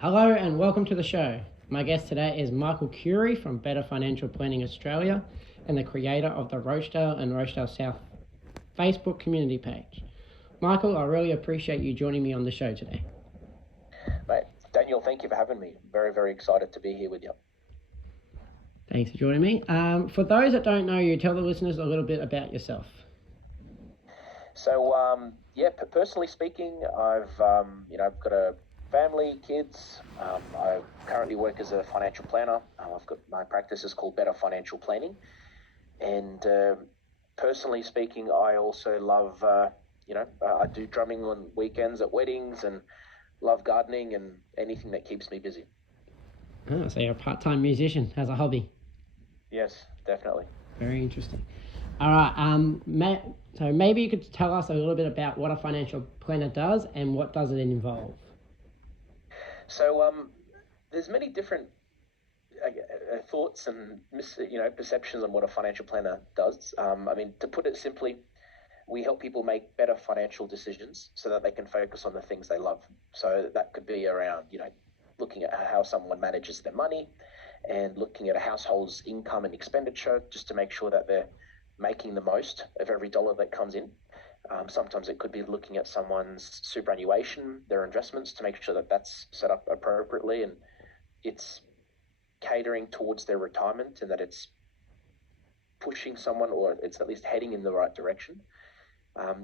Hello and welcome to the show. My guest today is Michael Khouri from Better Financial Planning Australia and the creator of the Rochdale and Rochdale South Facebook community page. Michael, I really appreciate you joining me on the show today. Mate, Daniel, thank you for having me. Very, very excited to be here with you. Thanks for joining me. For those that don't know you, tell the listeners a little bit about yourself. So, personally speaking, I've got a family, kids. I currently work as a financial planner. I've got my practice is called Better Financial Planning, and personally speaking, I also love, I do drumming on weekends at weddings and love gardening and anything that keeps me busy. Oh, so you're a part-time musician as a hobby. Yes, definitely. Very interesting. All right. So maybe you could tell us a little bit about what a financial planner does and what does it involve. So there's many different thoughts and perceptions on what a financial planner does. To put it simply, we help people make better financial decisions so that they can focus on the things they love. So that could be around, looking at how someone manages their money and looking at a household's income and expenditure just to make sure that they're making the most of every dollar that comes in. Sometimes it could be looking at someone's superannuation, their investments, to make sure that that's set up appropriately and it's catering towards their retirement and that it's pushing someone, or it's at least heading in the right direction.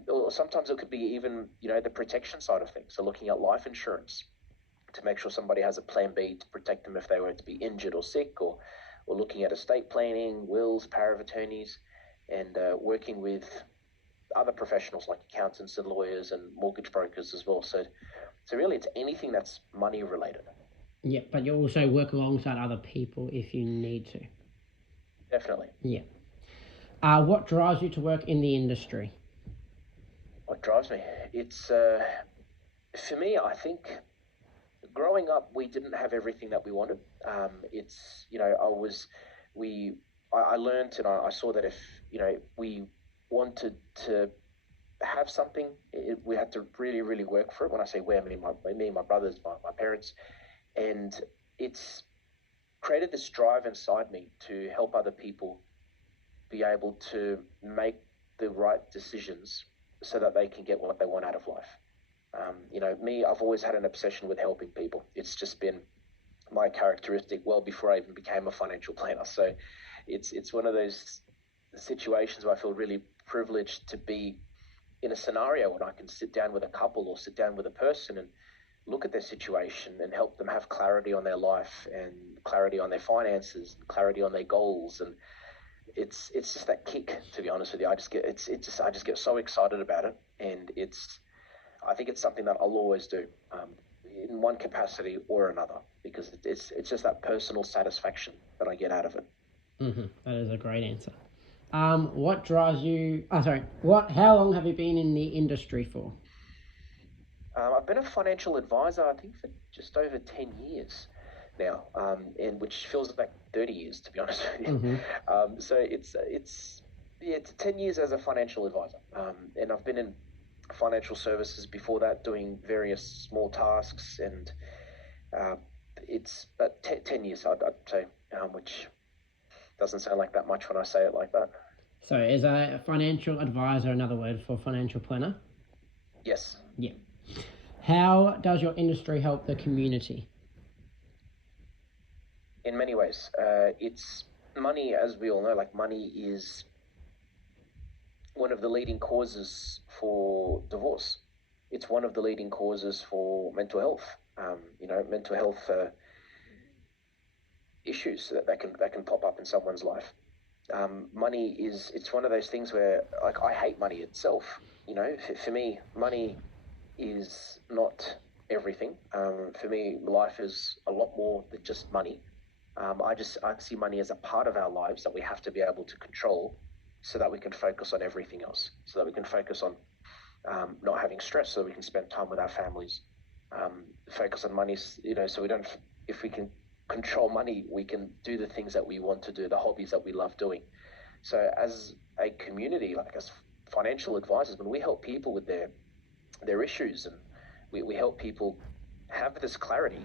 Or sometimes it could be even, the protection side of things. So looking at life insurance to make sure somebody has a plan B to protect them if they were to be injured or sick, or looking at estate planning, wills, power of attorneys, and working with other professionals like accountants and lawyers and mortgage brokers as well. So really it's anything that's money related. Yeah, but you also work alongside other people if you need to. Definitely. Yeah. What drives you to work in the industry? What drives me? It's, for me, I think growing up, we didn't have everything that we wanted. I learned and I saw that if, we wanted to have something, we had to really, really work for it. When I say we, I mean my brothers, my parents, and it's created this drive inside me to help other people be able to make the right decisions so that they can get what they want out of life. I've always had an obsession with helping people. It's just been my characteristic well before I even became a financial planner. So it's one of those situations where I feel really privileged to be in a scenario when I can sit down with a couple or sit down with a person and look at their situation and help them have clarity on their life and clarity on their finances, and clarity on their goals. And it's just that kick, to be honest with you. I just get so excited about it, and I think it's something that I'll always do, in one capacity or another, because it's just that personal satisfaction that I get out of it. Mm-hmm. That is a great answer. What drives you? How long have you been in the industry for? I've been a financial advisor, I think, for just over 10 years now, and which feels like 30 years, to be honest with you. Mm-hmm. So it's 10 years as a financial advisor, and I've been in financial services before that, doing various small tasks, and it's 10 years, I'd say, which doesn't sound like that much when I say it like that. So is a financial advisor another word for financial planner? Yes. Yeah. How does your industry help the community? In many ways. It's money, as we all know, like money is one of the leading causes for divorce. It's one of the leading causes for mental health. Mental health issues that can pop up in someone's life. Money it's one of those things where, like, I hate money itself. For me, money is not everything. For me, life is a lot more than just money. I see money as a part of our lives that we have to be able to control so that we can focus on everything else, so that we can focus on not having stress, so that we can spend time with our families, focus on money, so we don't, if we can control money, we can do the things that we want to do, the hobbies that we love doing. So as a community, like as financial advisors, when we help people with their issues, and we help people have this clarity,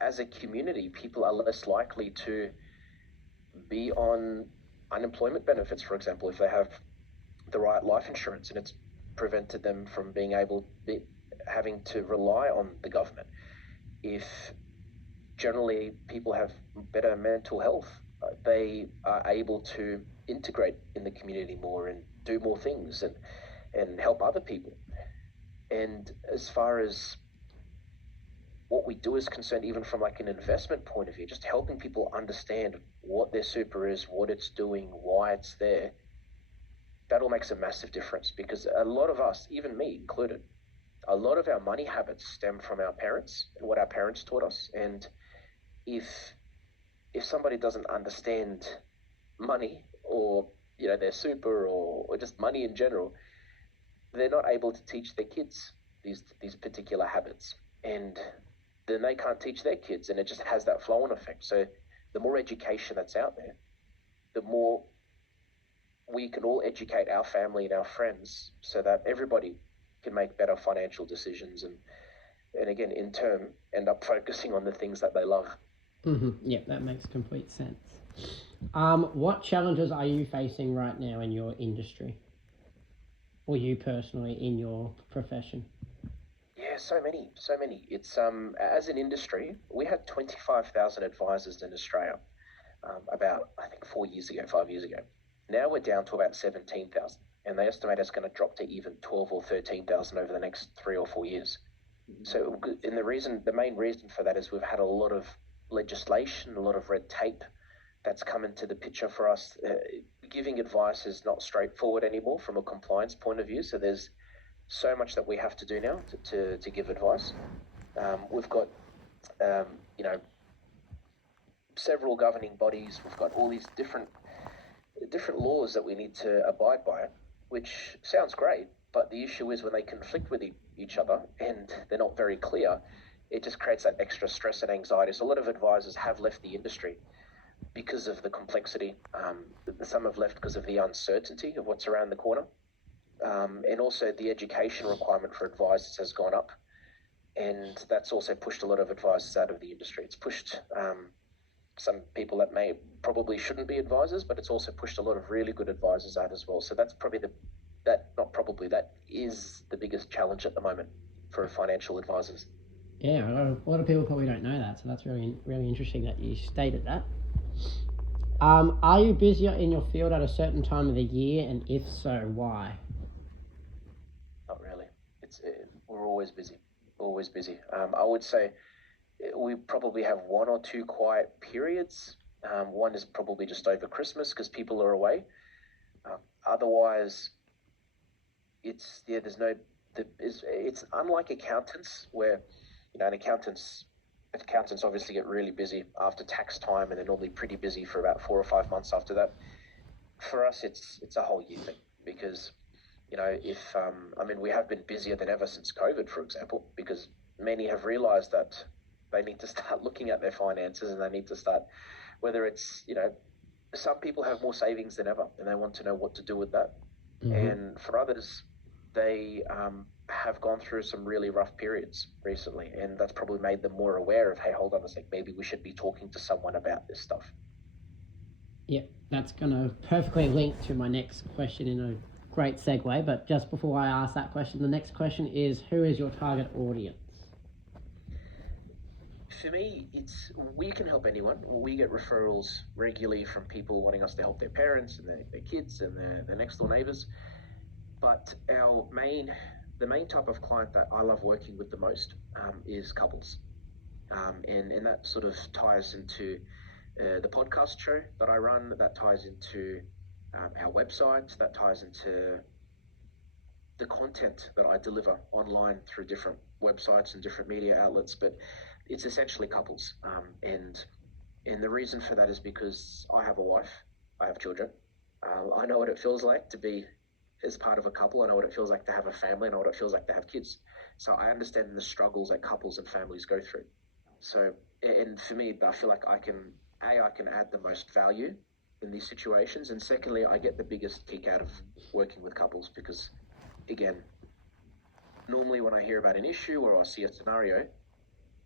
as a community, people are less likely to be on unemployment benefits, for example, if they have the right life insurance, and it's prevented them from being having to rely on the government. If generally people have better mental health, they are able to integrate in the community more and do more things and help other people. And as far as what we do is concerned, even from like an investment point of view, just helping people understand what their super is, what it's doing, why it's there, that all makes a massive difference. Because a lot of us, even me included, a lot of our money habits stem from our parents and what our parents taught us. And if somebody doesn't understand money, or their super, or just money in general, they're not able to teach their kids these particular habits, and then they can't teach their kids, and it just has that flow-on effect. So the more education that's out there, the more we can all educate our family and our friends, so that everybody can make better financial decisions, and again, in turn, end up focusing on the things that they love. Yeah, that makes complete sense. What challenges are you facing right now in your industry, or you personally in your profession? Yeah, so many. It's as an industry, we had 25,000 advisors in Australia, about I think 5 years ago. Now we're down to about 17,000, and they estimate it's going to drop to even 12 or 13,000 over the next 3 or 4 years. So, and the main reason for that is we've had a lot of legislation, a lot of red tape that's come into the picture for us. Giving advice is not straightforward anymore from a compliance point of view. So there's so much that we have to do now to give advice. We've got, several governing bodies. We've got all these different laws that we need to abide by, which sounds great, but the issue is when they conflict with each other and they're not very clear, it just creates that extra stress and anxiety. So a lot of advisors have left the industry because of the complexity. Some have left because of the uncertainty of what's around the corner. And also the education requirement for advisors has gone up. And that's also pushed a lot of advisors out of the industry. It's pushed some people that probably shouldn't be advisors, but it's also pushed a lot of really good advisors out as well. So that's probably that is the biggest challenge at the moment for financial advisors. Yeah, a lot of people probably don't know that, so that's really, really interesting that you stated that. Are you busier in your field at a certain time of the year, and if so, why? Not really. We're always busy. I would say we probably have 1 or 2 quiet periods. One is probably just over Christmas because people are away. Otherwise, it's unlike accountants, where accountants obviously get really busy after tax time, and they're normally pretty busy for about 4 or 5 months after that. For us, it's a whole year thing, because if we have been busier than ever since COVID, for example, because many have realized that they need to start looking at their finances, and they need to start, whether it's, some people have more savings than ever and they want to know what to do with that. Mm-hmm. And for others, they have gone through some really rough periods recently, and that's probably made them more aware of, hey, hold on a sec, maybe we should be talking to someone about this stuff. Yeah, that's going to perfectly link to my next question in a great segue. But just before I ask that question, the next question is, who is your target audience? For me, we can help anyone. We get referrals regularly from people wanting us to help their parents and their kids and their next door neighbors. But the main type of client that I love working with the most is couples. And that sort of ties into the podcast show that I run, that ties into our website, that ties into the content that I deliver online through different websites and different media outlets. But it's essentially couples. And the reason for that is because I have a wife, I have children. I know what it feels like to be as part of a couple. I know what it feels like to have a family. I know what it feels like to have kids. So I understand the struggles that couples and families go through. So, and for me, I feel like I can add the most value in these situations. And secondly, I get the biggest kick out of working with couples, because, again, normally when I hear about an issue or I see a scenario,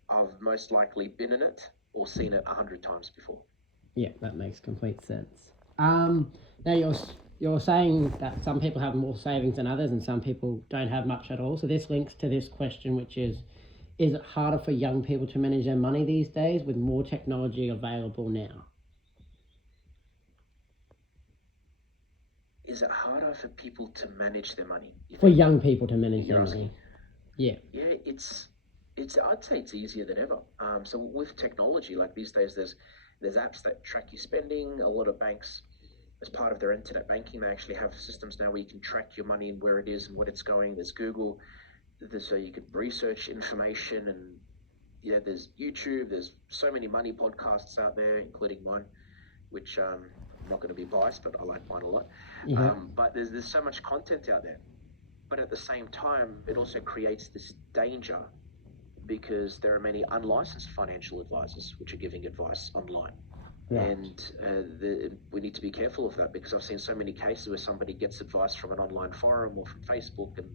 I've most likely been in it or seen it 100 times before. Yeah, that makes complete sense. Now you're saying that some people have more savings than others, and some people don't have much at all. So this links to this question, which is it harder for young people to manage their money these days with more technology available now? Is it harder for people to manage their money? For young people to manage their You're asking? money. Yeah. Yeah, it's. I'd say it's easier than ever. So with technology, like these days, there's apps that track your spending. A lot of banks, as part of their internet banking, they actually have systems now where you can track your money and where it is and what it's going. There's Google, so you could research information, and there's YouTube. There's so many money podcasts out there, including mine, which I'm not going to be biased, but I like mine a lot. Yeah. But there's so much content out there. But at the same time, it also creates this danger because there are many unlicensed financial advisors which are giving advice online. Right. And we need to be careful of that, because I've seen so many cases where somebody gets advice from an online forum or from Facebook, and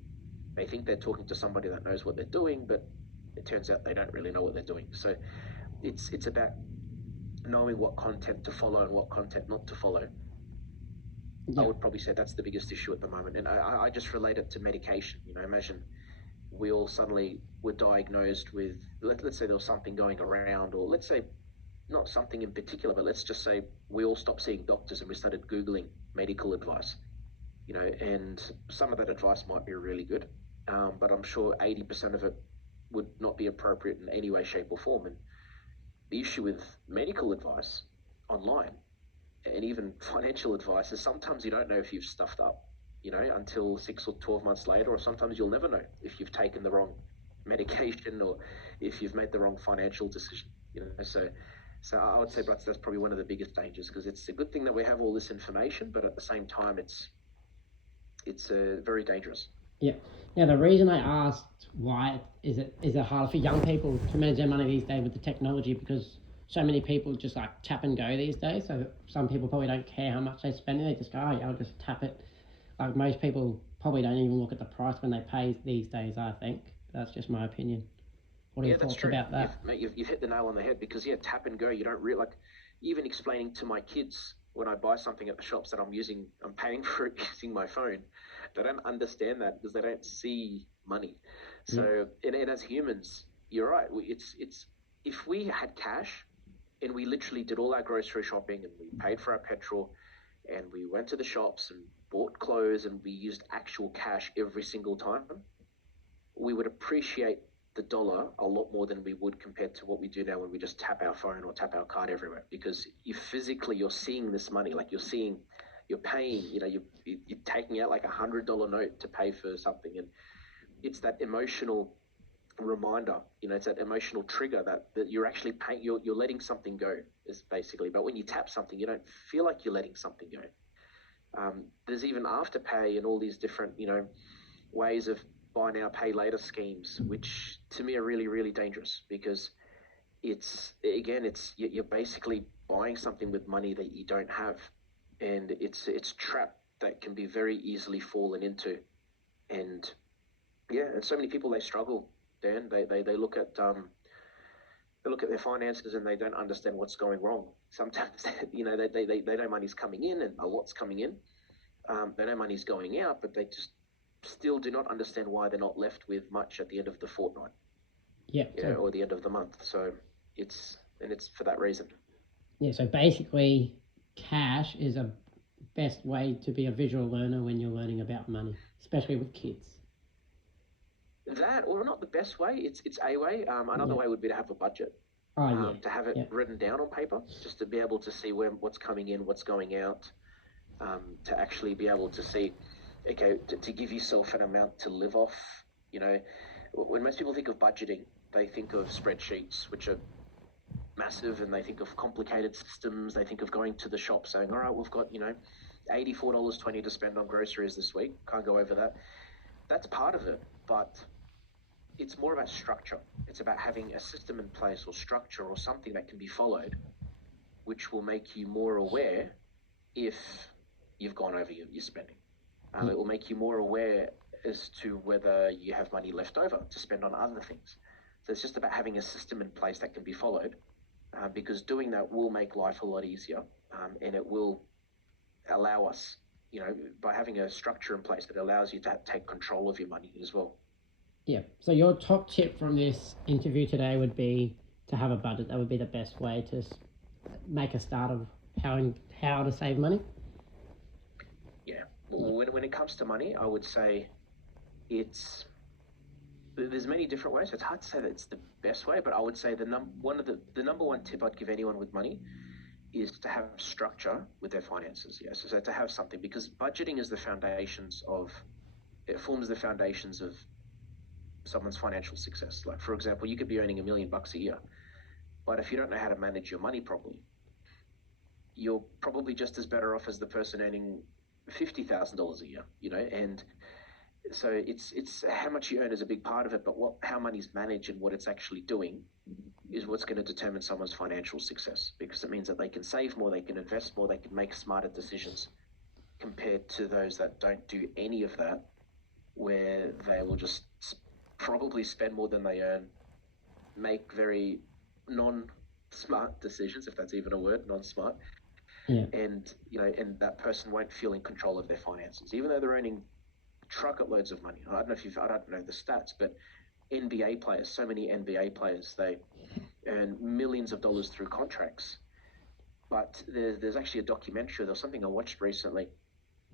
they think they're talking to somebody that knows what they're doing, but it turns out they don't really know what they're doing. So it's about knowing what content to follow and what content not to follow. Yeah. I would probably say that's the biggest issue at the moment. And I just relate it to medication. Imagine we all suddenly were diagnosed with, let's say there was something going around, or let's say not something in particular, but let's just say we all stopped seeing doctors and we started Googling medical advice, and some of that advice might be really good, but I'm sure 80% of it would not be appropriate in any way, shape, or form. And the issue with medical advice online and even financial advice is sometimes you don't know if you've stuffed up, until 6 or 12 months later, or sometimes you'll never know if you've taken the wrong medication or if you've made the wrong financial decision. So I would say that's probably one of the biggest dangers, because it's a good thing that we have all this information, but at the same time, it's very dangerous. Yeah. Now the reason I asked why is it harder for young people to manage their money these days with the technology, because so many people just like tap and go these days. So some people probably don't care how much they spend. They just go, oh yeah, I'll just tap it. Like most people probably don't even look at the price when they pay these days. I think that's just my opinion. What are your That's thoughts true. about that? You've hit the nail on the head, because tap and go. You don't really like, even explaining to my kids when I buy something at the shops that I'm paying for it using my phone. They don't understand that because they don't see money. So, and as humans, you're right. It's if we had cash and we literally did all our grocery shopping and we paid for our petrol and we went to the shops and bought clothes and we used actual cash every single time, we would appreciate the dollar a lot more than we would compared to what we do now when we just tap our phone or tap our card everywhere. Because you're seeing this money, like you're paying, you're taking out like $100 note to pay for something, and it's that emotional reminder, it's that emotional trigger that you're actually paying, you're letting something go, is basically. But when you tap something, you don't feel like you're letting something go. There's even afterpay and all these different, ways of buy now, pay later schemes, which to me are really, really dangerous, because you're basically buying something with money that you don't have, and it's a trap that can be very easily fallen into. And and so many people, they struggle. Dan, they look at their finances and they don't understand what's going wrong. Sometimes they know money's coming in and a lot's coming in. They know money's going out, but they just still do not understand why they're not left with much at the end of the fortnight, Yeah. or the end of the month. So it's for that reason. Yeah. So basically, cash is a best way to be a visual learner when you're learning about money, especially with kids. That, or not the best way, it's a way. Another way would be to have a budget. Oh yeah. To have it written down on paper, just to be able to see what's coming in, what's going out, to actually be able to see, okay, to give yourself an amount to live off. When most people think of budgeting, they think of spreadsheets, which are massive, and they think of complicated systems. They think of going to the shop saying, all right, we've got, $84.20 to spend on groceries this week. Can't go over that. That's part of it, but it's more about structure. It's about having a system in place, or structure, or something that can be followed, which will make you more aware if you've gone over your spending. It will make you more aware as to whether you have money left over to spend on other things. So it's just about having a system in place that can be followed, because doing that will make life a lot easier, and it will allow us, by having a structure in place that allows you to take control of your money as well. Yeah. So your top tip from this interview today would be to have a budget. That would be the best way to make a start of how to save money. Yeah. When it comes to money, I would say there's many different ways. It's hard to say that it's the best way, but I would say the number one tip I'd give anyone with money is to have structure with their finances. Yes, so to have something, because budgeting is it forms the foundations of someone's financial success. Like, for example, you could be earning $1 million a year, but if you don't know how to manage your money properly, you're probably just as better off as the person earning $50,000 a year. And so it's how much you earn is a big part of it, but how money's managed and what it's actually doing is what's going to determine someone's financial success, because it means that they can save more, they can invest more, they can make smarter decisions, compared to those that don't do any of that, where they will just probably spend more than they earn, make very non-smart decisions, if that's even a word, non-smart. Yeah. And that person won't feel in control of their finances, even though they're earning truckloads loads of money. I don't know the stats, but so many NBA players, they earn millions of dollars through contracts. But there's actually a documentary, there's something I watched recently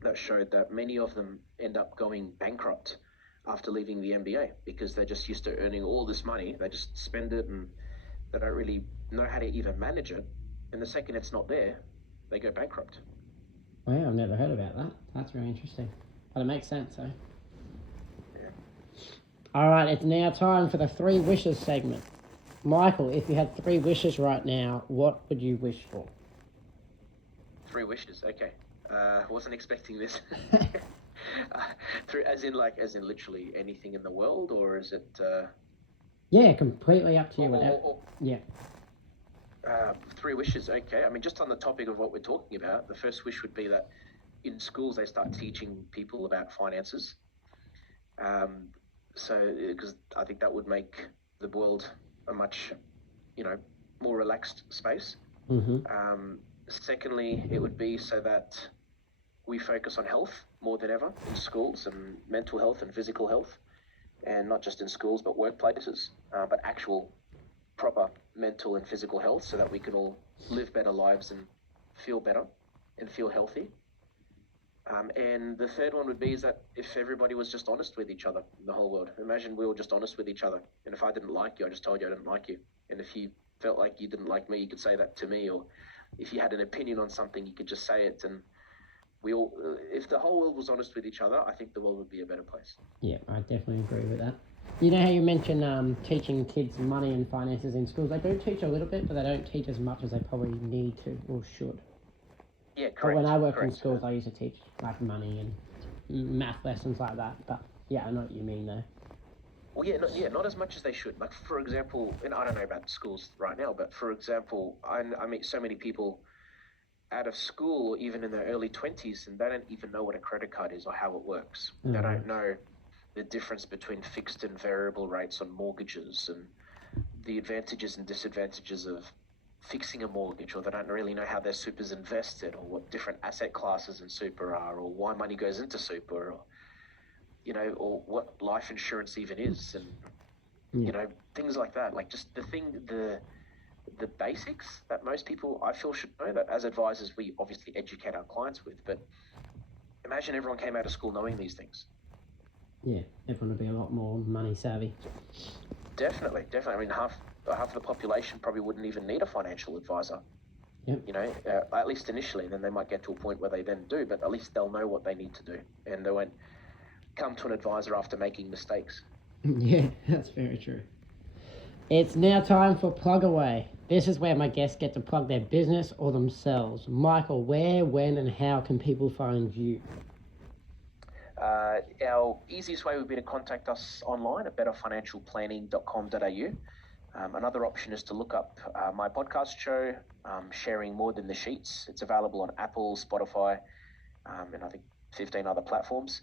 that showed that many of them end up going bankrupt after leaving the NBA, because they're just used to earning all this money. They just spend it, and they don't really know how to even manage it. And the second it's not there, they go bankrupt. Wow, I've never heard about that. That's very interesting. But it makes sense, though. Yeah. All right, it's now time for the 3 wishes segment. Michael, if you had 3 wishes right now, what would you wish for? 3 wishes, okay. Wasn't expecting this. As in literally anything in the world, or is it? Yeah, completely up to you. Yeah. 3 wishes, okay. I mean, just on the topic of what we're talking about, the first wish would be that in schools they start teaching people about finances. Because I think that would make the world a much, more relaxed space. Mm-hmm. Secondly, it would be so that we focus on health more than ever in schools, and mental health and physical health, and not just in schools but workplaces, but actual proper mental and physical health, so that we can all live better lives and feel better and feel healthy. And the third one would be is that if everybody was just honest with each other in the whole world. Imagine we were just honest with each other, and if I didn't like you, I just told you I didn't like you. And if you felt like you didn't like me, you could say that to me. Or if you had an opinion on something, you could just say it. And if the whole world was honest with each other, I think the world would be a better place. Yeah, I definitely agree with that. You know how you mentioned teaching kids money and finances in schools? They do teach a little bit, but they don't teach as much as they probably need to or should. Yeah, correct. But when I worked in schools, I used to teach like money and math lessons like that. But yeah, I know what you mean though. Well, not as much as they should. Like, for example, and I don't know about schools right now, but for example, I meet so many people out of school, or even in their early 20s, and they don't even know what a credit card is or how it works. Mm-hmm. They don't know the difference between fixed and variable rates on mortgages, and the advantages and disadvantages of fixing a mortgage, or they don't really know how their super's invested, or what different asset classes in super are, or why money goes into super, or or what life insurance even is, and things like that. Like, just the basics that most people, I feel, should know, that as advisors we obviously educate our clients with. But imagine everyone came out of school knowing these things. Yeah, everyone would be a lot more money savvy. Definitely. I mean, half the population probably wouldn't even need a financial advisor. Yep. At least initially. Then they might get to a point where they then do, but at least they'll know what they need to do, and they won't come to an advisor after making mistakes. Yeah, that's very true. It's now time for Plug Away. This is where my guests get to plug their business or themselves. Michael, where, when, and how can people find you? Our easiest way would be to contact us online at betterfinancialplanning.com.au. Another option is to look up my podcast show, Sharing More Than the Sheets. It's available on Apple, Spotify, and I think 15 other platforms.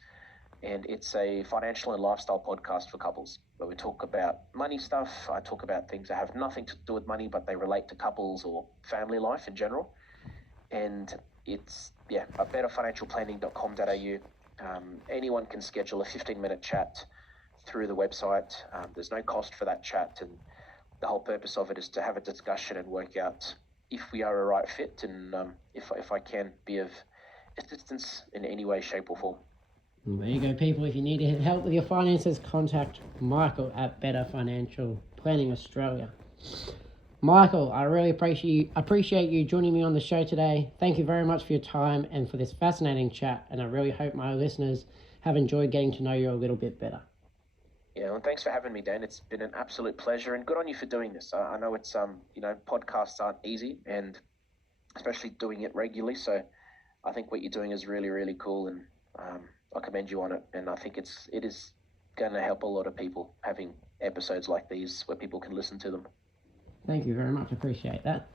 And it's a financial and lifestyle podcast for couples. where we talk about money stuff. I talk about things that have nothing to do with money, but they relate to couples or family life in general. And it's, betterfinancialplanning.com.au. Anyone can schedule a 15-minute chat through the website. There's no cost for that chat, and the whole purpose of it is to have a discussion and work out if we are a right fit, and if I can be of assistance in any way, shape, or form. There you go, people. If you need help with your finances, contact Michael at Better Financial Planning Australia. Michael, I really appreciate you joining me on the show today. Thank you very much for your time and for this fascinating chat, and I really hope my listeners have enjoyed getting to know you a little bit better. Yeah, and thanks for having me, Dan. It's been an absolute pleasure, and good on you for doing this. I know it's podcasts aren't easy, and especially doing it regularly. So I think what you're doing is really, really cool, and I commend you on it. And I think it is going to help a lot of people having episodes like these where people can listen to them. Thank you very much. Appreciate that.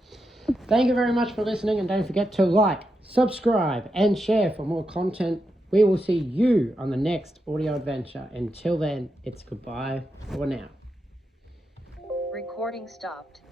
Thank you very much for listening, and don't forget to like, subscribe, and share for more content. We will see you on the next audio adventure. Until then, it's goodbye for now. Recording stopped.